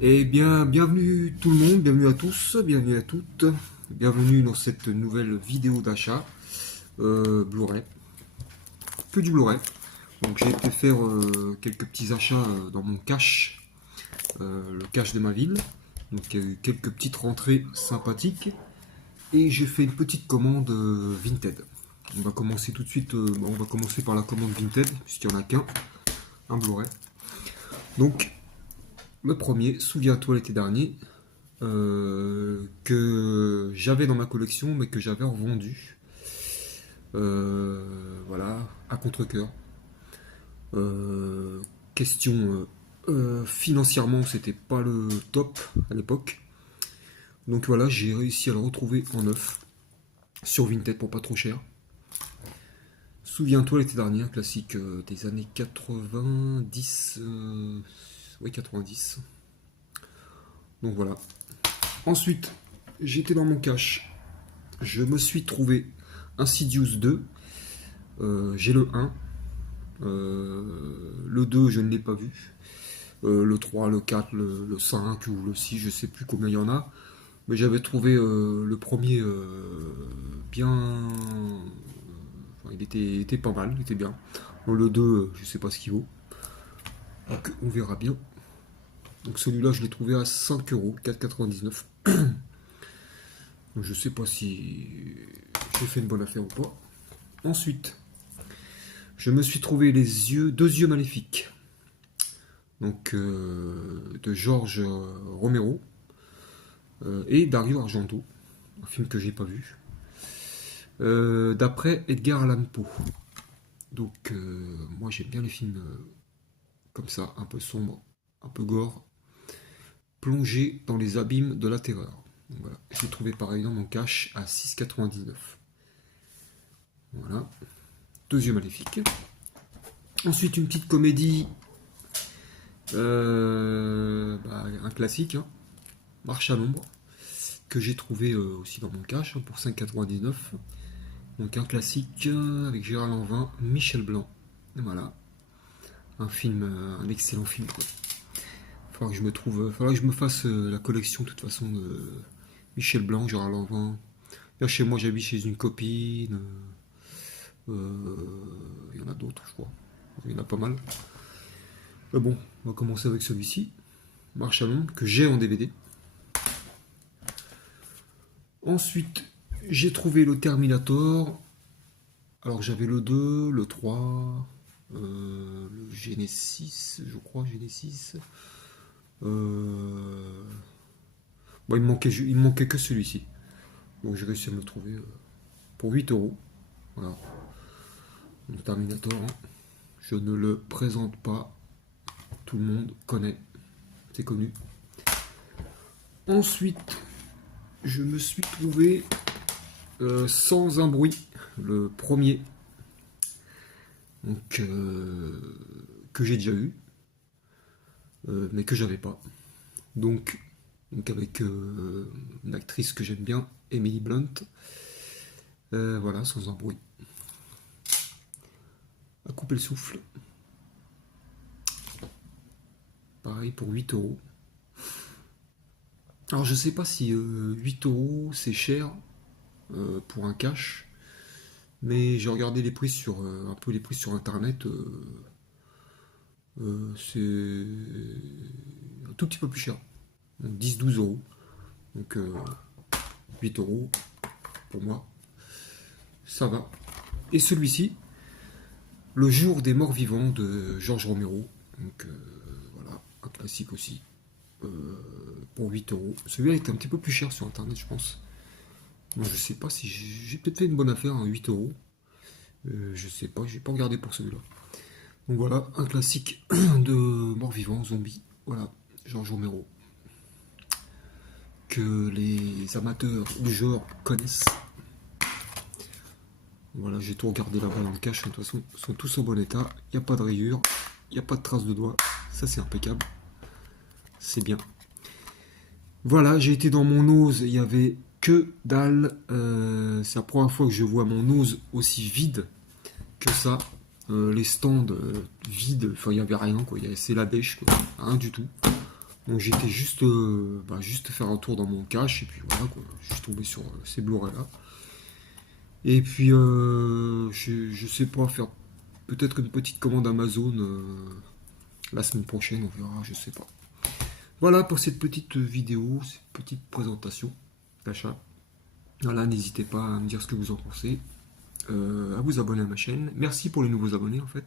Eh bien, bienvenue tout le monde, bienvenue à tous, bienvenue à toutes, bienvenue dans cette nouvelle vidéo d'achat Blu-ray, que du Blu-ray. Donc j'ai été faire quelques petits achats dans mon cache, le cache de ma ville. Donc il y a eu quelques petites rentrées sympathiques et j'ai fait une petite commande Vinted. On va commencer tout de suite, on va commencer par la commande Vinted puisqu'il n'y en a qu'un, un Blu-ray. Donc le premier, souviens-toi l'été dernier, que j'avais dans ma collection mais que j'avais revendu. Voilà, à contre-cœur. Euh, question financièrement, c'était pas le top à l'époque. Donc voilà, j'ai réussi à le retrouver en neuf sur Vinted pour pas trop cher. Souviens-toi l'été dernier, un classique des années 90. Oui, 90. Donc voilà. Ensuite, j'étais dans mon cache. Je me suis trouvé Insidious 2. J'ai le 1. Le 2, je ne l'ai pas vu. Le 3, le 4, le 5 ou le 6, je sais plus combien il y en a. Mais j'avais trouvé le premier bien. Enfin, il était pas mal, il était bien. Bon, le 2, je sais pas ce qu'il vaut. Donc on verra bien. Donc celui-là, je l'ai trouvé à 5 euros, 4,99. Donc je sais pas si j'ai fait une bonne affaire ou pas. Ensuite, je me suis trouvé deux yeux maléfiques. Donc de George Romero et Dario Argento, un film que j'ai pas vu. D'après Edgar Allan Poe. Donc moi j'aime bien les films comme ça, un peu sombres, un peu gore, plongés dans les abîmes de la terreur. Donc, voilà. Je l'ai trouvé pareil dans mon cache à 6,99. Voilà. Deux yeux maléfiques. Ensuite une petite comédie, un classique, hein, Marche à l'ombre, que j'ai trouvé aussi dans mon cache hein, pour 5,99. Donc un classique avec Gérard Lanvin, Michel Blanc. Et voilà. Un film, un excellent film. Quoi. Faudra que je me fasse la collection de toute façon de Michel Blanc, Gérard Lanvin. Là chez moi j'habite chez une copine. Il y en a d'autres je crois. Il y en a pas mal. Mais bon, on va commencer avec celui-ci. Marche à l'ombre, que j'ai en DVD. Ensuite, j'ai trouvé le Terminator. Alors j'avais le 2, le 3, le Genesis, je crois, Genesis. Bon, il me manquait que celui-ci. Donc j'ai réussi à me le trouver pour 8 euros. Voilà. Le Terminator, hein. Je ne le présente pas. Tout le monde connaît. C'est connu. Ensuite, je me suis trouvé Sans un bruit, le premier, donc, que j'ai déjà eu, mais que j'avais pas. Donc avec une actrice que j'aime bien, Emily Blunt. Voilà, Sans un bruit. À couper le souffle. Pareil pour 8 euros. Alors je sais pas si 8 euros c'est cher pour un cash, mais j'ai regardé les prix sur un peu les prix sur internet. C'est un tout petit peu plus cher. Donc 10-12 euros. Donc 8 euros pour moi. Ça va. Et celui-ci, Le jour des morts vivants de George Romero. Donc voilà, un classique aussi. Pour 8 euros. Celui-là est un petit peu plus cher sur internet, je pense. Donc, je sais pas si j'ai peut-être fait une bonne affaire à 8 euros. Je sais pas, j'ai pas regardé pour celui-là. Donc voilà, un classique de mort-vivant, zombie. Voilà, George Romero. Que les amateurs du genre connaissent. Voilà, j'ai tout regardé là-bas dans le cache. De toute façon, ils sont tous en bon état. Il n'y a pas de rayures, il n'y a pas de traces de doigts. Ça, c'est impeccable. C'est bien. Voilà, j'ai été dans mon Nose, il y avait que dalle. C'est la première fois que je vois mon Nose aussi vide que ça. Les stands vides, enfin il n'y avait rien quoi, c'est la dèche quoi, rien du tout. Donc j'étais juste faire un tour dans mon cache et puis voilà quoi. Je suis tombé sur ces Blu-ray là. Et puis je sais pas faire peut-être une petite commande Amazon la semaine prochaine, on verra, je sais pas. Voilà pour cette petite vidéo, cette petite présentation d'achat. Voilà, n'hésitez pas à me dire ce que vous en pensez, à vous abonner à ma chaîne. Merci pour les nouveaux abonnés en fait.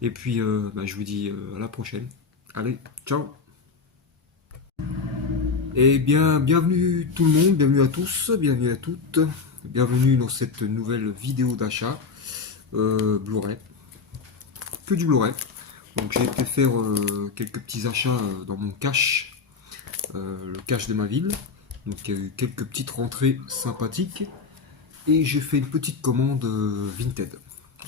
Et puis je vous dis à la prochaine. Allez, ciao. Eh bien, bienvenue tout le monde, bienvenue à tous, bienvenue à toutes, bienvenue dans cette nouvelle vidéo d'achat Blu-ray, que du Blu-ray. Donc j'ai été faire quelques petits achats dans mon cache, le cache de ma ville. Donc il y a eu quelques petites rentrées sympathiques et j'ai fait une petite commande Vinted.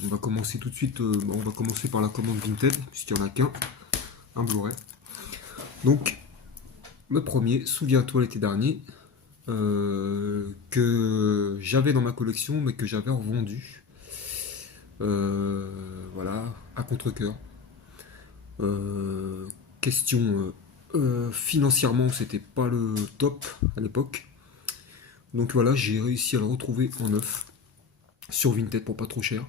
On va commencer tout de suite, on va commencer par la commande Vinted puisqu'il n'y en a qu'un, un Blu-ray. Donc le premier, souviens-toi l'été dernier, que j'avais dans ma collection mais que j'avais revendu. Voilà, à contre-cœur. Question financièrement, c'était pas le top à l'époque. Donc voilà, j'ai réussi à le retrouver en neuf sur Vinted pour pas trop cher.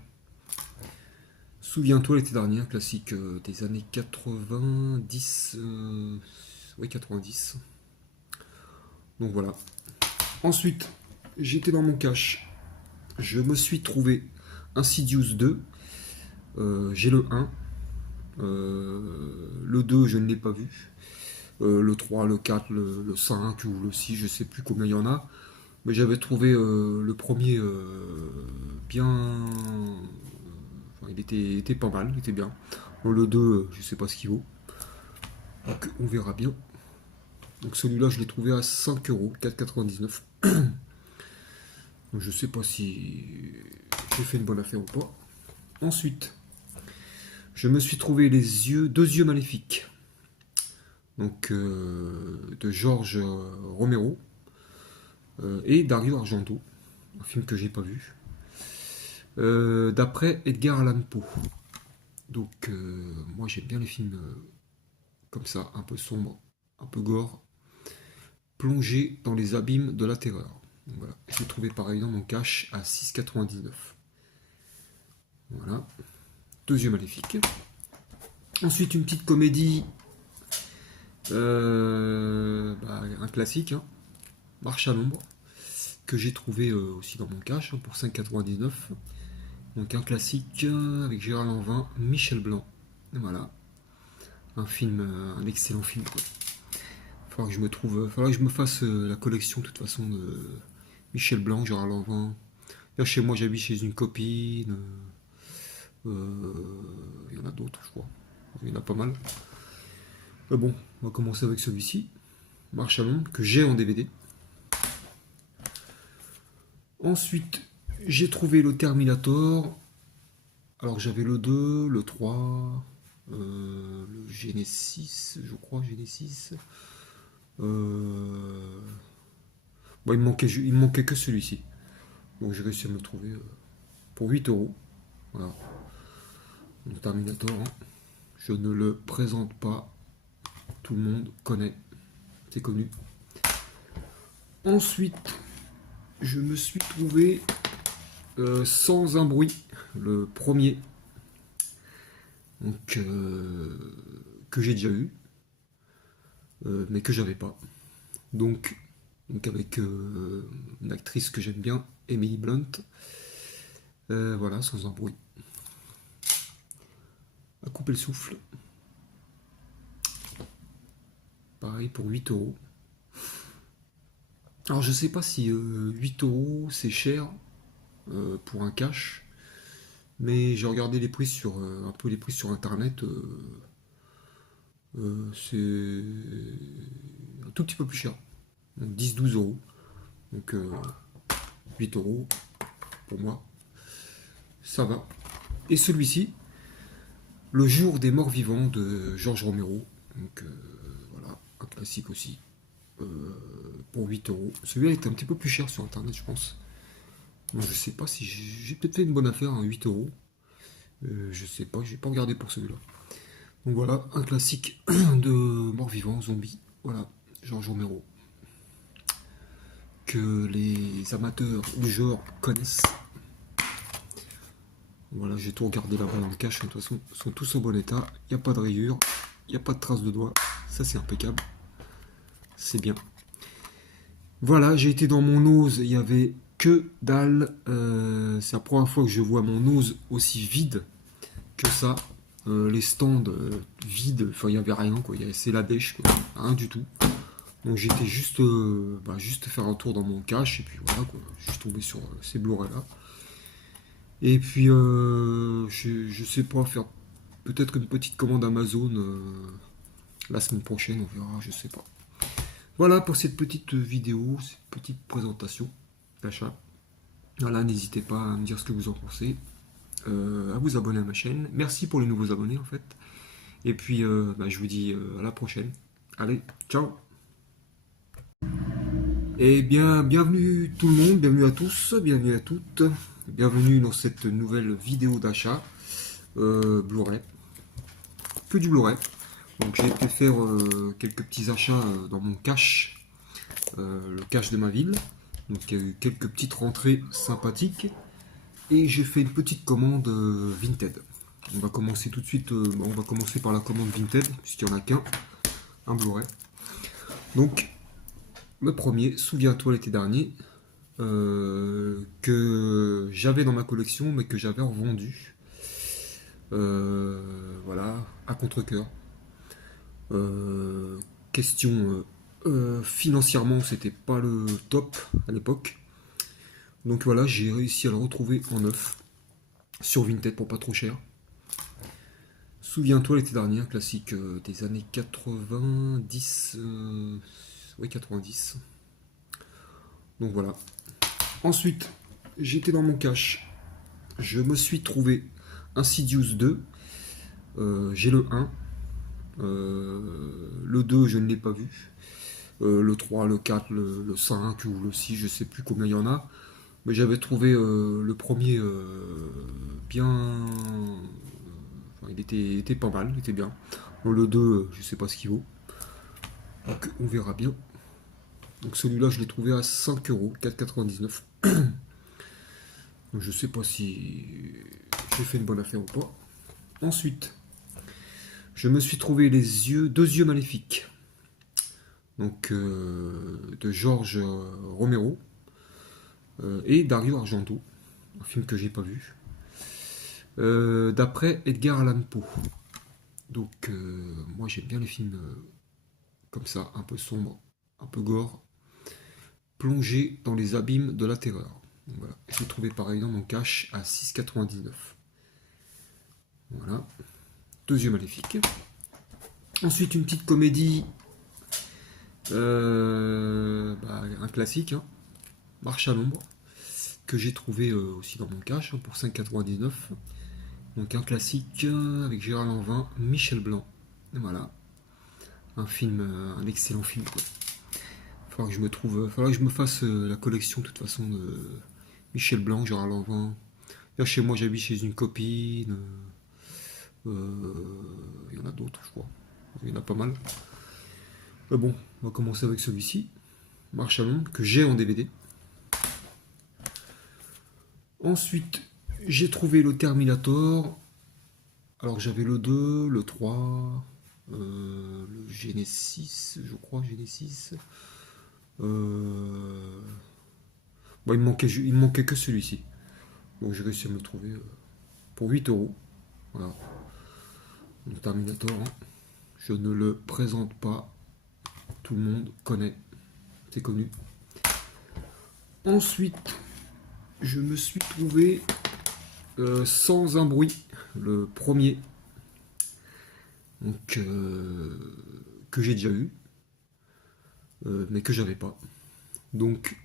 Souviens-toi l'été dernier, un classique des années 90. Oui, 90. Donc voilà. Ensuite, j'étais dans mon cache. Je me suis trouvé Insidious 2. J'ai le 1. Le 2, je ne l'ai pas vu. Le 3, le 4, le 5 ou le 6, je sais plus combien il y en a. Mais j'avais trouvé le premier bien. Enfin, il était pas mal, il était bien. Bon, le 2, je sais pas ce qu'il vaut. Donc on verra bien. Donc celui-là, je l'ai trouvé à 5 euros, 4,99. Donc je sais pas si j'ai fait une bonne affaire ou pas. Ensuite, je me suis trouvé deux yeux maléfiques. Donc de George Romero et Dario Argento, un film que j'ai pas vu. D'après Edgar Allan Poe. Donc moi j'aime bien les films comme ça, un peu sombres, un peu gore, plongés dans les abîmes de la terreur. Donc voilà, je l'ai trouvé pareil dans mon cache à 6,99. Voilà, deux yeux maléfiques. Ensuite une petite comédie, un classique, hein, Marche à l'ombre, que j'ai trouvé aussi dans mon cache hein, pour 5,99. Donc un classique avec Gérard Lanvin, Michel Blanc. Et voilà, un film, un excellent film. Quoi. Faudra que je me fasse la collection de toute façon de Michel Blanc, Gérard Lanvin. Là chez moi j'habite chez une copine. Il y en a d'autres je crois. Il y en a pas mal. Mais bon, on va commencer avec celui-ci. Marche à l'ombre, que j'ai en DVD. Ensuite, j'ai trouvé le Terminator. Alors j'avais le 2, le 3, le Genesis, je crois, Genesis. Bon, il me manquait que celui-ci. Donc j'ai réussi à me le trouver pour 8 euros. Voilà. Le Terminator, hein. Je ne le présente pas. Tout le monde connaît. C'est connu. Ensuite, je me suis trouvé Sans un bruit, le premier. Donc, que j'ai déjà eu, mais que j'avais pas. Donc avec une actrice que j'aime bien, Emily Blunt. Voilà, Sans un bruit. À couper le souffle. Pareil pour 8 euros. Alors je sais pas si 8 euros c'est cher pour un cash, mais j'ai regardé les prix sur un peu les prix sur internet. C'est un tout petit peu plus cher. Donc 10-12 euros. Donc 8 euros pour moi. Ça va. Et celui-ci, Le jour des morts vivants de George Romero. Donc voilà, un classique aussi. Pour 8 euros. Celui-là est un petit peu plus cher sur internet, je pense. Donc, je sais pas si j'ai peut-être fait une bonne affaire à 8 euros. Je sais pas, j'ai pas regardé pour celui-là. Donc voilà, un classique de mort-vivant, zombie. Voilà, Georges Romero. Que les amateurs du genre connaissent. Voilà, j'ai tout regardé là-bas dans le cache, de toute façon, ils sont tous en bon état. Il n'y a pas de rayures, il n'y a pas de traces de doigts. Ça, c'est impeccable. C'est bien. Voilà, j'ai été dans mon ose, il y avait que dalle. C'est la première fois que je vois mon ose aussi vide que ça. Les stands vides, enfin il n'y avait rien quoi, c'est la dèche quoi, rien du tout. Donc j'étais juste faire un tour dans mon cache et puis voilà quoi, je suis tombé sur ces Blu-ray là. Et puis je sais pas, faire peut-être une petite commande Amazon la semaine prochaine, on verra, je sais pas. Voilà pour cette petite vidéo, cette petite présentation d'achat. Voilà, n'hésitez pas à me dire ce que vous en pensez, à vous abonner à ma chaîne. Merci pour les nouveaux abonnés en fait. Et puis je vous dis à la prochaine. Allez, ciao. Et bien, bienvenue tout le monde, bienvenue à tous, bienvenue à toutes. Bienvenue dans cette nouvelle vidéo d'achat Blu-ray. Que du Blu-ray. Donc j'ai été faire quelques petits achats dans mon cache, le cache de ma ville. Donc il y a eu quelques petites rentrées sympathiques. Et j'ai fait une petite commande Vinted. On va commencer tout de suite, on va commencer par la commande Vinted, puisqu'il n'y en a qu'un, un Blu-ray. Donc, le premier, souviens-toi l'été dernier, que j'avais dans ma collection, mais que j'avais revendu. Voilà, à contre-cœur. Question financièrement, c'était pas le top à l'époque. Donc voilà, j'ai réussi à le retrouver en neuf sur Vinted pour pas trop cher. Souviens-toi l'été dernier, un classique des années 90. Oui, 90. Donc voilà. Ensuite, j'étais dans mon cache. Je me suis trouvé Insidious 2. J'ai le 1. Le 2, je ne l'ai pas vu. Le 3, le 4, le 5 ou le 6, je sais plus combien il y en a. Mais j'avais trouvé le premier bien. Enfin, il était pas mal, il était bien. Bon, le 2, je sais pas ce qu'il vaut. Donc on verra bien. Donc celui-là, je l'ai trouvé à 5 euros, 4,99. Donc je sais pas si j'ai fait une bonne affaire ou pas. Ensuite, je me suis trouvé deux yeux maléfiques. Donc de Georges Romero et Dario Argento, un film que j'ai pas vu. D'après Edgar Allan Poe. Donc moi j'aime bien les films comme ça, un peu sombres, un peu gore, plongés dans les abîmes de la terreur. Donc voilà, je l'ai trouvé pareil dans mon cache à 6,99. Voilà, deux yeux maléfiques. Ensuite une petite comédie, un classique, hein, Marche à l'ombre, que j'ai trouvé aussi dans mon cache hein, pour 5,99. Donc un classique avec Gérard Lanvin, Michel Blanc. Et voilà, un film, un excellent film quoi. Faudra que je me fasse la collection de toute façon de Michel Blanc, Gérard Lanvin. Là chez moi j'habite chez une copine. Il y en a d'autres je crois. Il y en a pas mal. Mais bon, on va commencer avec celui-ci. Marche à l'ombre, que j'ai en DVD. Ensuite, j'ai trouvé le Terminator. Alors j'avais le 2, le 3, le Genesis, je crois, Genesis. Il me manquait que celui-ci. Donc j'ai réussi à me le trouver pour 8 euros. Voilà. Le Terminator, hein. Je ne le présente pas. Tout le monde connaît. C'est connu. Ensuite, je me suis trouvé Sans un bruit, le premier. Donc, que j'ai déjà eu, mais que j'avais pas. Donc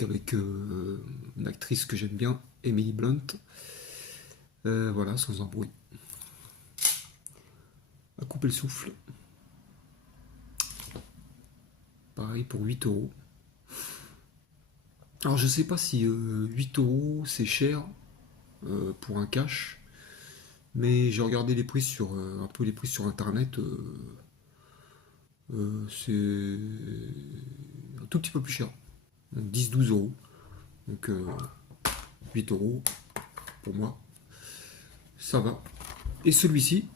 avec une actrice que j'aime bien, Emily Blunt. Voilà, Sans un bruit. À couper le souffle. Pareil pour 8 euros. Alors je sais pas si 8 euros c'est cher pour un cash. Mais j'ai regardé les prix sur un peu les prix sur internet. C'est un tout petit peu plus cher. Donc 10-12 euros. Donc 8 euros pour moi. Ça va. Et celui-ci,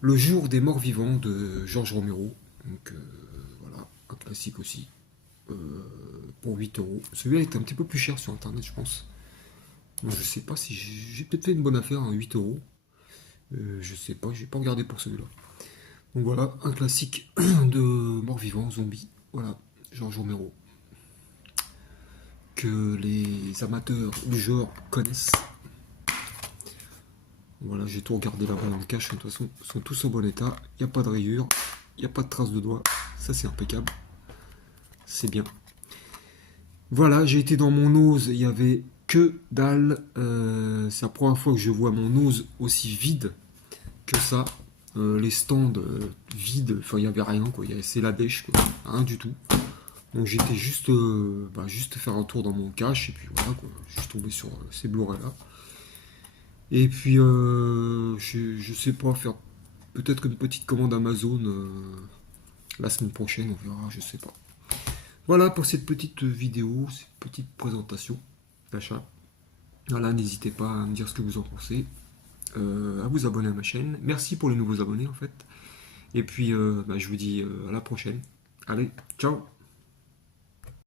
Le jour des morts vivants de Georges Romero. Donc voilà, un classique aussi. euh, pour 8 euros. Celui-là est un petit peu plus cher sur internet, je pense. Donc, je sais pas si j'ai peut-être fait une bonne affaire à 8 euros. Je sais pas, j'ai pas regardé pour celui-là. Donc voilà, un classique de mort-vivant, zombie. Voilà, Georges Romero. Que les amateurs du genre connaissent. Voilà, j'ai tout regardé là-bas dans le cache. De toute façon, ils sont tous en bon état. Il n'y a pas de rayures, il n'y a pas de traces de doigts. Ça, c'est impeccable. C'est bien. Voilà, j'ai été dans mon ose, il y avait que dalle. C'est la première fois que je vois mon ose aussi vide que ça. Les stands vides, enfin il n'y avait rien quoi, c'est la dèche quoi, rien du tout. Donc j'étais juste faire un tour dans mon cache et puis voilà quoi, je suis tombé sur ces Blu-ray là. Et puis je sais pas faire peut-être une petite commande Amazon la semaine prochaine, on verra, je sais pas. Voilà pour cette petite vidéo, cette petite présentation d'achat. Voilà, n'hésitez pas à me dire ce que vous en pensez, à vous abonner à ma chaîne. Merci pour les nouveaux abonnés en fait. Et puis je vous dis à la prochaine. Allez, ciao!